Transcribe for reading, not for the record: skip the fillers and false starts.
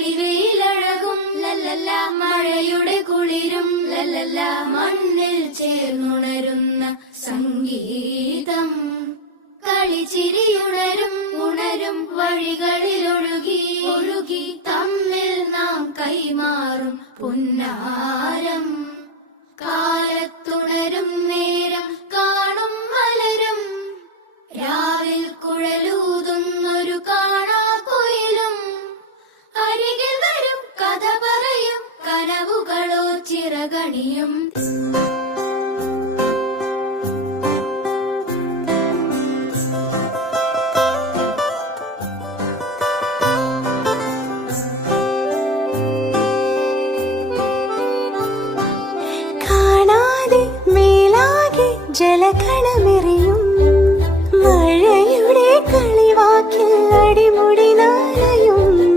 തെളിവെയിലഴകും ലല്ലല്ല, മഴയുടെ കുളിരും ലല്ലല്ല, മണ്ണിൽ ചേർന്നുണരുന്ന സംഗീതം. കളിച്ചിരിയുണരും ഉണരും വഴികളിൽ ഒഴുകി ഒഴുകി തമ്മിൽ നാം കൈമാറും പുന്നാരം. കാലത്തുണരും നേരം കാണും മലരും, രാവിൽ കുഴലൂതുന്നൊരു കാണാക്കുയിലും. അരികിൽ വരും കഥ പറയും കനവുകളോ ചിറകണിയും. ജലകണമെറിയും